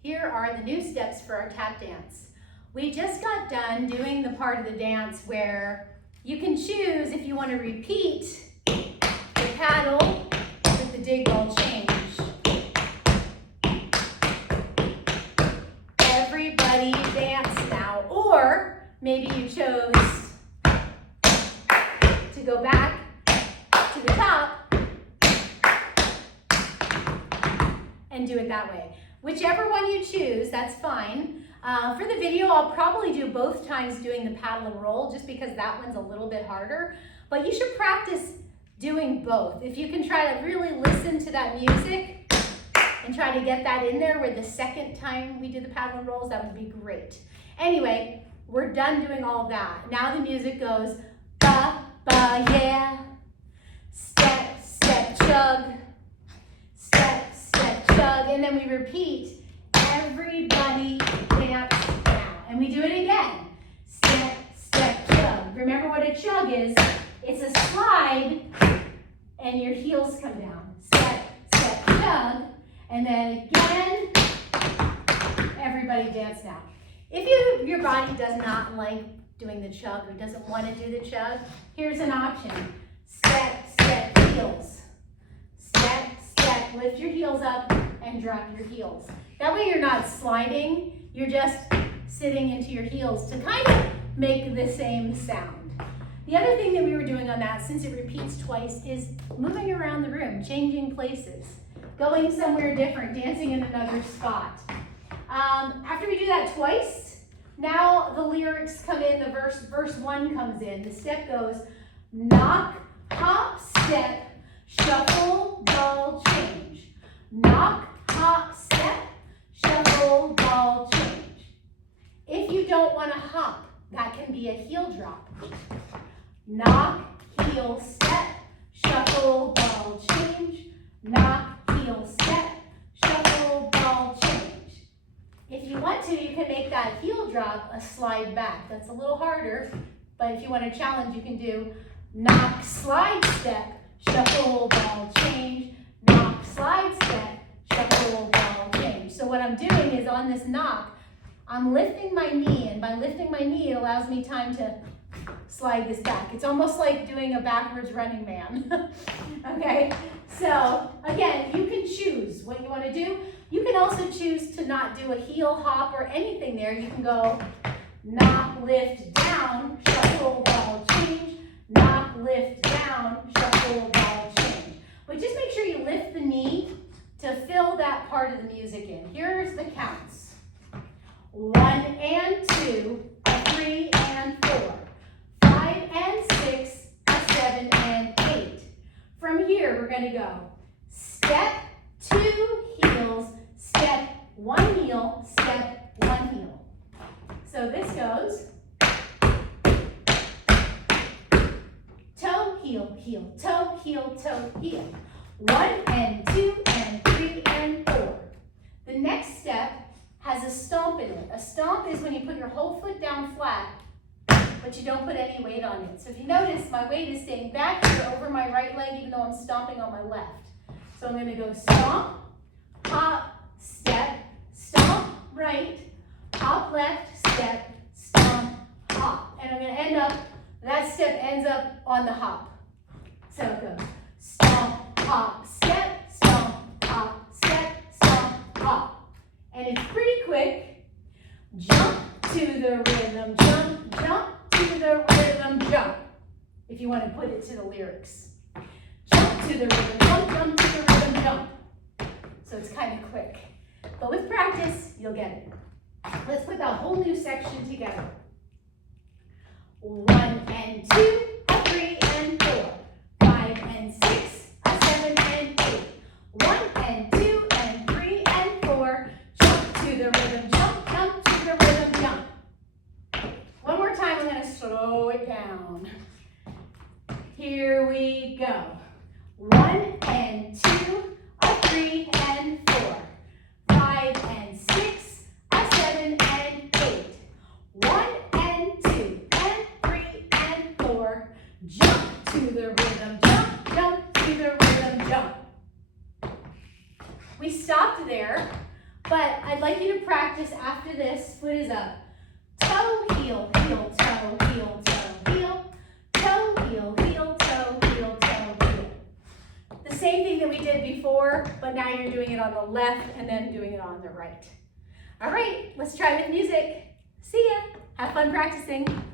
Here are the new steps for our tap dance. We just got done doing the part of the dance where you can choose if you want to repeat the paddle with the dig ball change. Everybody dance now. Or maybe you chose to go back to the top and do it that way. Whichever one you choose, that's fine. For the video, I'll probably do both times doing the paddle and roll just because that one's a little bit harder. But you should practice doing both. If you can try to really listen to that music and try to get that in there with the second time we do the paddle and rolls, that would be great. Anyway, we're done doing all that. Now the music goes ba, ba, yeah. Step, step, chug. Step, step, chug. And then we repeat. Everybody dance now. And we do it again. Step, step, chug. Remember what a chug is? It's a slide and your heels come down. Step, step, chug. And then again, everybody dance now. If your body does not like doing the chug or doesn't want to do the chug, here's an option. Step, step, heels. Step, step, lift your heels up and drop your heels. That way you're not sliding, you're just sitting into your heels to kind of make the same sound. The other thing that we were doing on that, since it repeats twice, is moving around the room, changing places, going somewhere different, dancing in another spot. After we do that twice, now the lyrics come in, the verse 1 comes in. The step goes, knock, hop, step, shuffle, ball, change. Knock, hop, step, shuffle, ball, change. If you don't want to hop, that can be a heel drop. Knock, heel, step, shuffle, ball, change. Knock, heel, step, shuffle, ball, change. If you want to, you can make that heel drop a slide back. That's a little harder, but if you want to challenge, you can do knock, slide, step, shuffle, ball, change. Knock, slide, step, shuffle, ball, change. So what I'm doing is on this knock, I'm lifting my knee, and by lifting my knee, it allows me time to slide this back. It's almost like doing a backwards running man. Okay, so again, you can choose what you want to do. You can also choose to not do a heel hop or anything there. You can go knock, lift, down, shuffle, ball, change. Knock, lift, down, shuffle, ball, change. But just make sure you lift the knee to fill that part of the music in. Here's the counts. 1 and 2, 3 and 4, 5 and 6, 7 and 8. From here, we're going to go step, 2 heels, step, 1 heel, step, 1 heel. So this goes toe, heel, heel, toe, heel, toe, heel. 1 and 2 and 3 and 4. The next step has a stomp in it. A stomp is when you put your whole foot down flat, but you don't put any weight on it. So if you notice, my weight is staying back here over my right leg, even though I'm stomping on my left. So I'm going to go stomp, hop, step, stomp, right, hop left, step, stomp, hop. And I'm going to end up, that step ends up on the hop. So it goes stomp, hop, step, stomp, hop, step, stomp, hop. And it's pretty quick. Jump to the rhythm, jump, jump to the rhythm, jump. If you want to put it to the lyrics. Jump to the rhythm, jump, jump to the rhythm, jump. So it's kind of quick. But with practice, you'll get it. Let's put that whole new section together. 1 and 2, 3 and 4, 5 and 6, 7 and 8. 1 and 2 and 3 and 4. Jump to the rhythm, jump, jump to the rhythm, jump. One more time, I'm going to slow it down. Here we go. 1 and 2, 3 and 4, 5 and 6, 7 and 8. 1 and 2 and 3 and 4. Jump to the rhythm, jump, jump to the rhythm, jump. We stopped there, but I'd like you to practice after this. Foot is up. Toe, heel, heel, toe, heel, toe, heel. Toe, heel, heel, toe, heel, toe, heel. The same thing that we did before, but now you're doing it on the left and then doing it on the right. All right, let's try with music. See ya. Have fun practicing.